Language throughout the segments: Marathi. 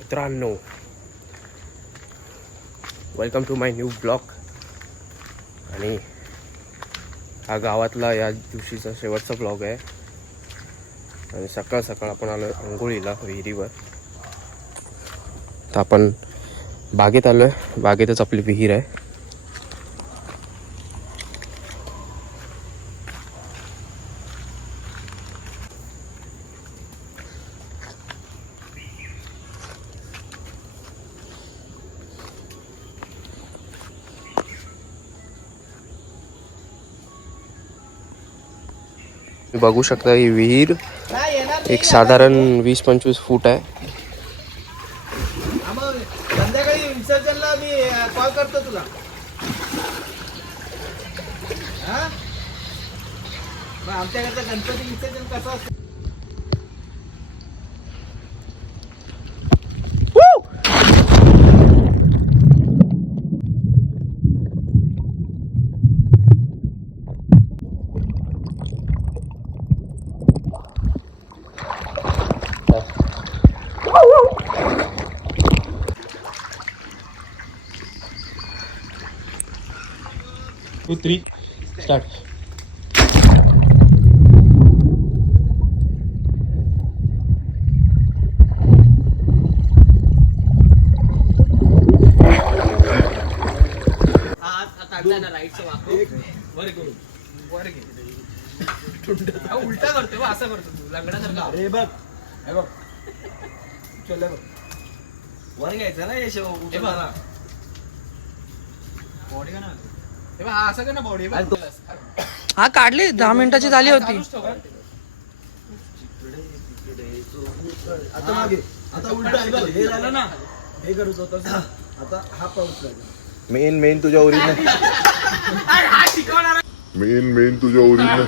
मित्रांनो welcome to my new blog आणि हा गावातला या दिवशीचा शेवटचा ब्लॉग आहे. आणि सकाळ सकाळ आपण आलो आंघोळीला विहिरीवर. तर आपण बागेत आलो आहे बागेतच आपली विहीर आहे. बघू शकता ही विहीर एक साधारण वीस पंचवीस फूट है? आमच्याकडचं गणपती विसर्जन कसं असतं? थ्री स्टार्ट उलटा करतो असं करतो तू लंगडासारखा अरे बघ. हे बघ. चल बघ. वर घ्यायचं ना यश बॉडी का ना हा हा काढली दहा मिनिटाची झाली होती. आता मागे. आता उलट आहे बघ हे झालं ना. हे करत होतं आता हा पाऊस लागला. मेन मेन तुझ्या ओरिजिनल मेन मेन तुझ्या ओरिजिनल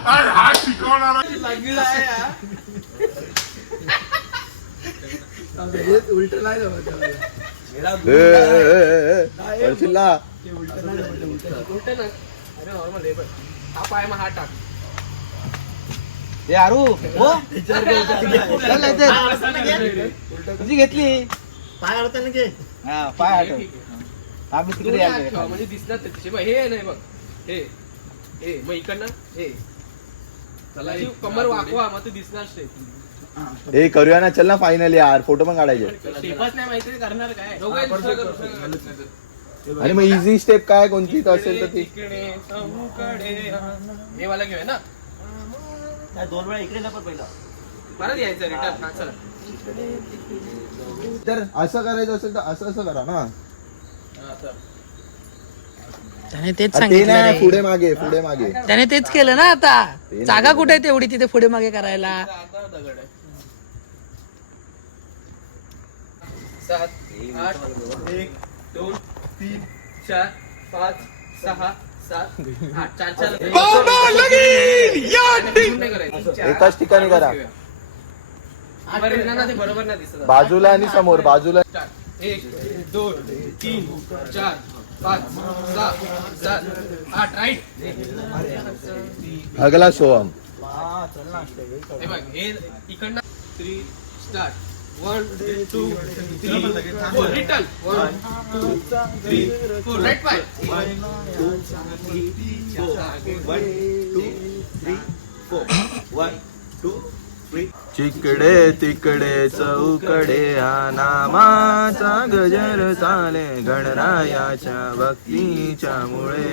हा. हे. उलट नाही जमत त्याला. करशील ना ते उलट नाही जमत, ते उलट नाही. अरे नॉर्मल आहे पण हा पाय मग हा टाक. विचार करतो. चल नाही तर. तुझी घेतली. पाय अडकताना घे हा पाय हे अडक ठीक आहे. आम्ही तिकडे दोन्ही हात यायचो. ठेवा, म्हणजे दिसणार ते तिचे बघ हे नाही बघ. हे हे मग इकडनं हे. चला ही कमर वाकवा मग ते दिसणार स्टेप हे करूया ना चल ना फायनल यार. फोटो पण काढायचे. स्टेपच नाही माहिती करणार काय? दोघं दुसरं करू, दुसरं करू. आणि मग इझी स्टेप काय कोणती तर असेल तर ती. हे वाला घेऊया ना? दोन वेळा इकडे ना पहिला. परत यायचं रिटर्न हा चला. तर असं करायचं असेल तर असं असं करा ना. हा. त्याने तेच ते सांगितलं नाही रे. पुढे मागे पुढे मागे. त्याने तेच केलं ना आता. नाही जागा कुठे आहे तेवढी तिथे पुढे मागे करायला? आता दगड आहे. सात आठ एक दोन. तीन चार पाच सहा सात आठ चार चार फिरून नाही करायचं. चार, एकाच ठिकाणी करा. बरं, ना, ना, ते बरोबर नाही दिसत आता. बाजूला आणि समोर बाजूला स्टार्ट. एक दोन तीन चार पाच सहा सात आठ राईट अगला सोहम बघ हे इकडनं थ्री स्टार्ट चिकडे तिकडे चौकडे हा नामाचा गजर चाले गणरायाच्या भक्तीच्या मुळे.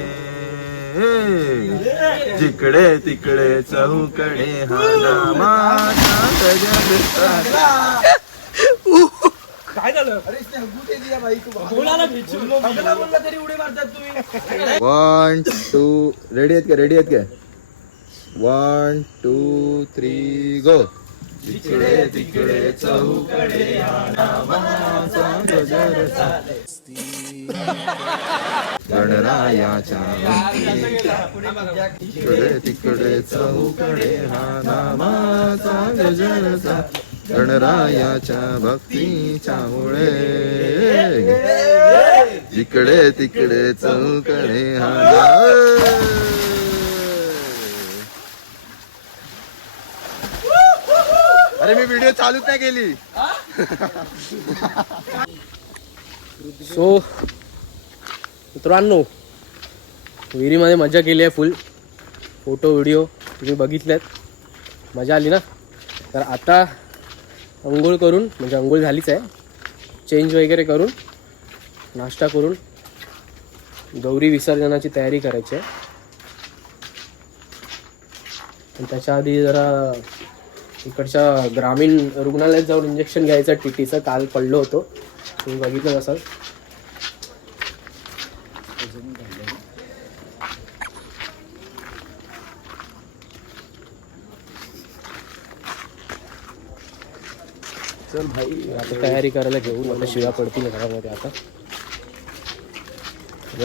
जिकडे तिकडे चौकडे हा नामाचा गजर चाले. काय झालं? अरे ते हगू दिया बाई तू बोला ना बोलला बोलला तरी उडी मारतात तुम्ही. वन टू रेडी आहेत का? रेडी आहेत का? वन टू थ्री गो तिकडे तिकडे चौकडे. गणरायाच्या तिकडे तिकडे चौकडे हा नामाचा गजर चाले. गणरायाच्या भक्तीच्या मुळे जिकडे तिकडे चौकडे हा अरे मी व्हिडिओ चालूच नाही केली. सो मित्रांनो विहिरीमध्ये मजा केली आहे फुल फोटो व्हिडिओ तुम्ही बघितलेत. मजा आली ना? तर आता अंघोळ करून म्हणजे अंघोळ झालीच आहे. चेंज वगैरे करून नाश्ता करून गौरी विसर्जनाची तयारी करायची आहे. त्याच्या आधी जरा इकडच्या ग्रामीण रुग्णालयात जाऊन इंजेक्शन घ्यायचं टी टीचं काल पडलो होतो. तुम्ही बघितलं असाल चल भाई आता तयारी करायला घेऊन आता शिव्या पडतील घरामध्ये आता.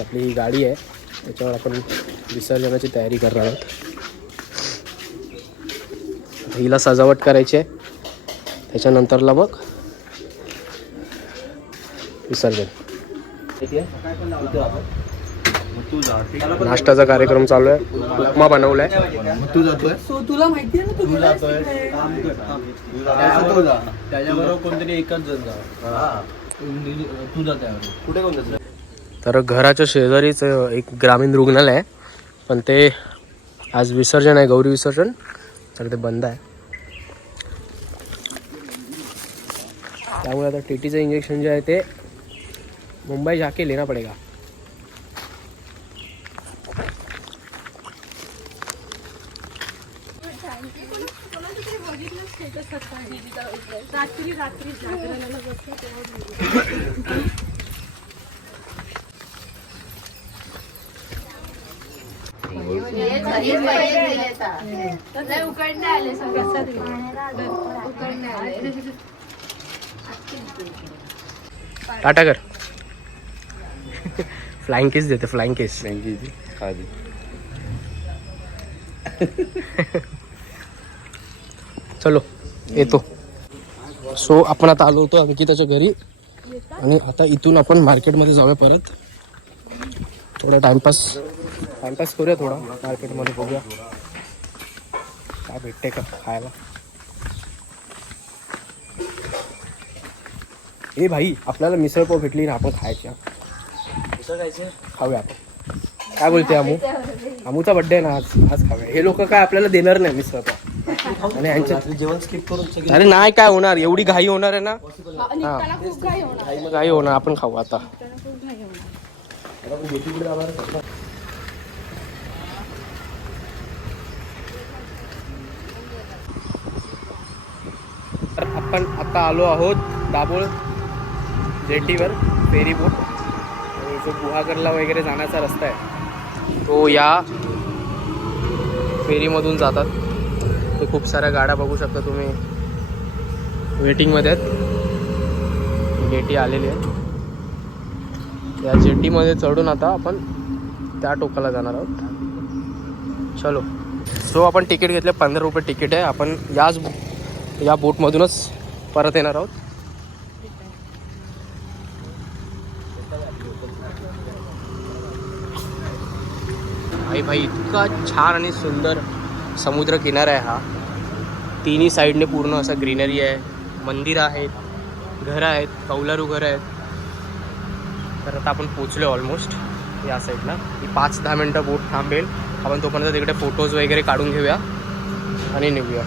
आपली ही गाडी आहे. त्याच्यावर आपण विसर्जनाची तयारी करणार आहोत. हिला सजावट करायची आहे. त्याच्यानंतरला मग विसर्जन. नाश्त्याचा कार्यक्रम चालू आहे. उपमा बनवलाय. तू जातोय? त्याच्याबरोबर कोणतरी एकच जण जा त्यावर. कुठे तर घराच्या शेजारीच एक ग्रामीण रुग्णालय आहे. पण ते आज विसर्जन आहे गौरी विसर्जन. तर ते बंद आहे. त्यामुळे आता टी टीचं इंजेक्शन जे आहे ते मुंबई जाके लेना पडेगा. रात्री रात्री जागरणाला बसतो तेव्हा उकडणे आले उकडणे आले टाटा कर. फ्लाइंग केस देते फ्लाइंग केस खाली चलो येतो. सो आपण आता आलो होतो अंकिताच्या घरी. आणि आता इथून आपण मार्केटमध्ये जाऊया परत. थोडा टाइमपास टाइमपास करूया थोडा. मार्केटमध्ये बघूया. काय भेटते का खायला? ए भाई आपल्याला मिसळपाव भेटली ना आपण खायची? हा. खाऊया आपण. काय बोलते अमू अमूचा बड्डे आहे ना आज आज खाऊया. हे लोक काय आपल्याला देणार नाही मिसळपाव आणि यांच्या जेवण स्किप करून अरे नाही काय होणार? एवढी घाई होणार आहे ना? खूप घाई होणार. घाई होणार. आपण खाऊ आता. खूप घाई होणार. तर आपण आता आलो आहोत दाभोळ जेटीवर फेरी बोट. आणि जो गुहागरला वगैरे जाण्याचा रस्ता आहे तो या फेरीमधून जातात. ते खूप साऱ्या गाड्या बघू शकता तुम्ही. वेटिंगमध्ये आहेत. जेटी आलेली आहे. या जेटीमध्ये चढून आता आपण त्या टोकाला जाणार आहोत. चलो. सो आपण तिकीट घेतलं. पंधरा रुपये तिकीट आहे. आपण याच या बोटमधूनच परत येणार आहोत. आई भाई इतका छान आणि सुंदर समुद्र किनारा आहे हा. तिन्ही साईडने पूर्ण असं ग्रीनरी आहे. मंदिरं आहेत घरं आहेत कौलारू घरं आहेत. तर आता आपण पोचलो ऑलमोस्ट या साईडला ही पाच दहा मिनटं बोट थांबेल. आपण तोपर्यंत तिकडे फोटोज वगैरे काढून घेऊया आणि निघूया.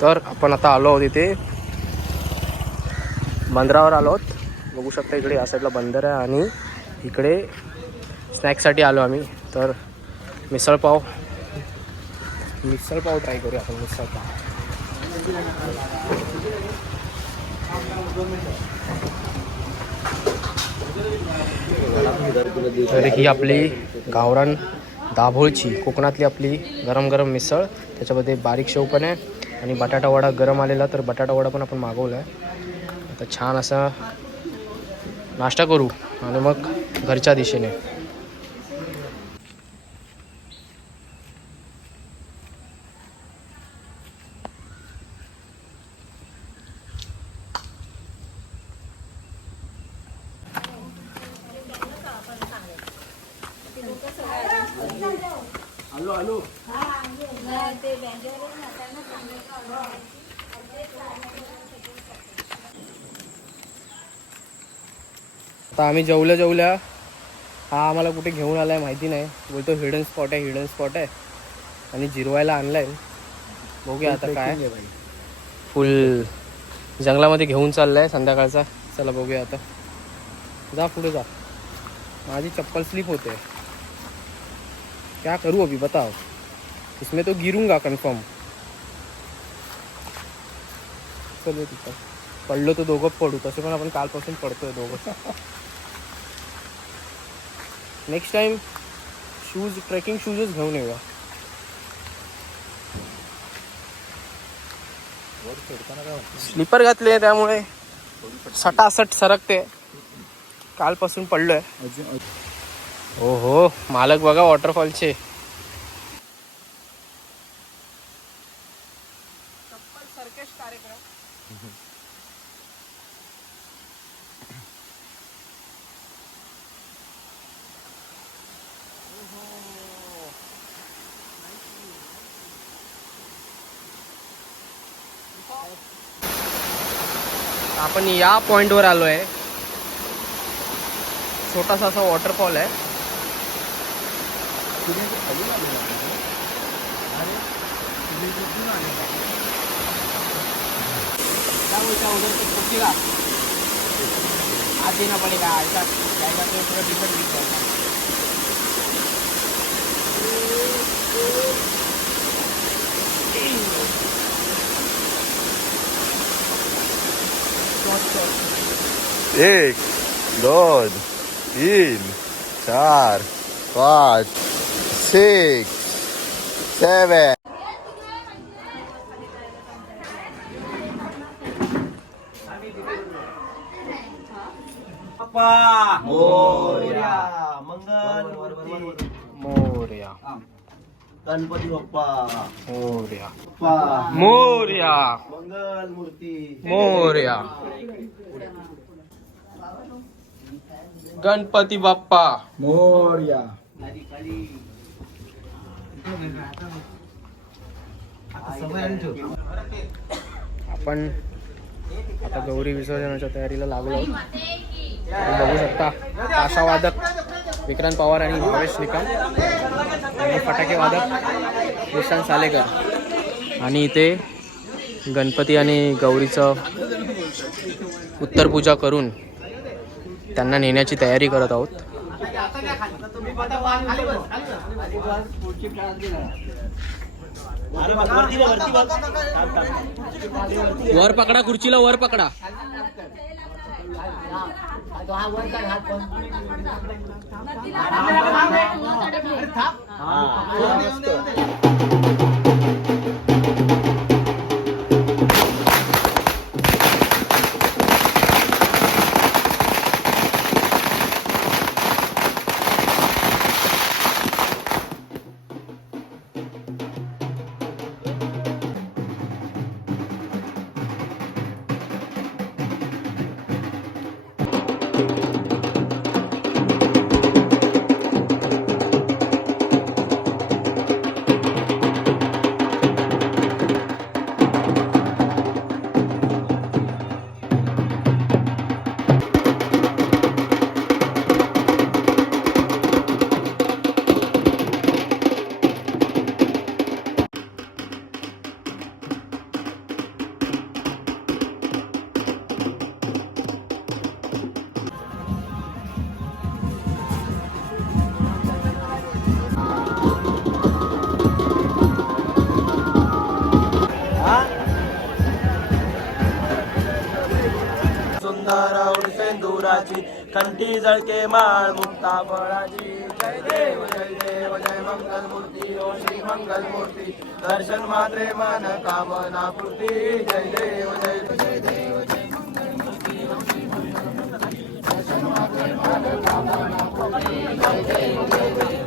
तर आपण आता आलो आहोत इथे बंदरावर आलो आहोत बघू शकता इकडे या साईडला बंदर आहे आणि इकडे स्नॅक्ससाठी आलो आम्ही. तर मिसळपाव मिसळपाव ट्राय करूया आपण मिसळपाव तर ही आपली गावरान दाभोळची कोकणातली आपली गरम गरम मिसळ. त्याच्यामध्ये बारीक शेव पण आहे आणि बटाटा वडा गरम आलेला तर बटाटा वडा पण आपण मागवला आहे आता छान असा नाश्ता करू आणि मग घरच्या दिशेने. Hello hello. आता आम्ही जेवल्या जेवल्या हा आम्हाला कुठे घेऊन आलाय माहिती नाही. बोलतो हिडन स्पॉट आहे हिडन स्पॉट आहे. आणि जिरवायला आणलाय. बघूया आता काय. फुल जंगलामध्ये घेऊन चाललाय संध्याकाळचा. चला बघूया आता. जा पुढे जा. माझी चप्पल स्लिप होते. क्या करू अभी बताओ. इसमें तो गिरूंगा कन्फर्म चलो तिथं पडलो तर दोघं पडू. तसे पण आपण कालपासून पडतोय दोघं. नेक्स्ट टाइम शूज ट्रेकिंग शूजच घेऊन येऊया. स्लीपर घातले त्यामुळे सटासट सरकते. कालपासून पडलोय. हो हो मालक बघा वॉटरफॉलचे आपण या पॉइंटवर आलो आहे छोटासा असा वॉटरफॉल आहे. आज देना पडेगा ऐसा जाएगा तो पूरा डिफरेंट दिख जाएगा एक दोन तीन चार पाच सिक्स सेवन बाप्पा मोरया मंगल मूर्ती मोर्या गणपती बाप्पा मोर्या बाप्पा मोर्या मंगल मूर्ती मोर्या गणपती बाप्पा. मोरया. आपण आता गौरी विसर्जनाच्या तयारीला लागलो बघू शकता ताशावादक विक्रांत पवार आणि भावेश निकम आणि फटाके वादक निशांत सालेकर. आणि इथे गणपती आणि गौरीचं उत्तर पूजा करून त्यांना नेण्याची तयारी करत आहोत. वर पकडा खुर्चीला वर पकडा. सुंदर फळाची कंठी जळके माळ मुक्ता फळाची. जय देव जय देव जय मंगल मूर्ती ओ श्री मंगल मूर्ती दर्शन मात्रे मन कामना पूर्ती. जय देव जय जय देव जय मंगल मूर्ती ओ श्री मंगल मूर्ती दर्शन मात्रे मन कामना पूर्ती. जय देव जय देव.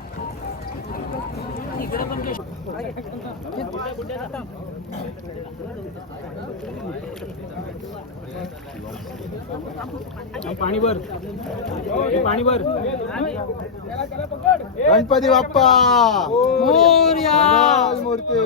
पाणी भर. पाणी भर. गणपती बाप्पा! मंगल मूर्ती!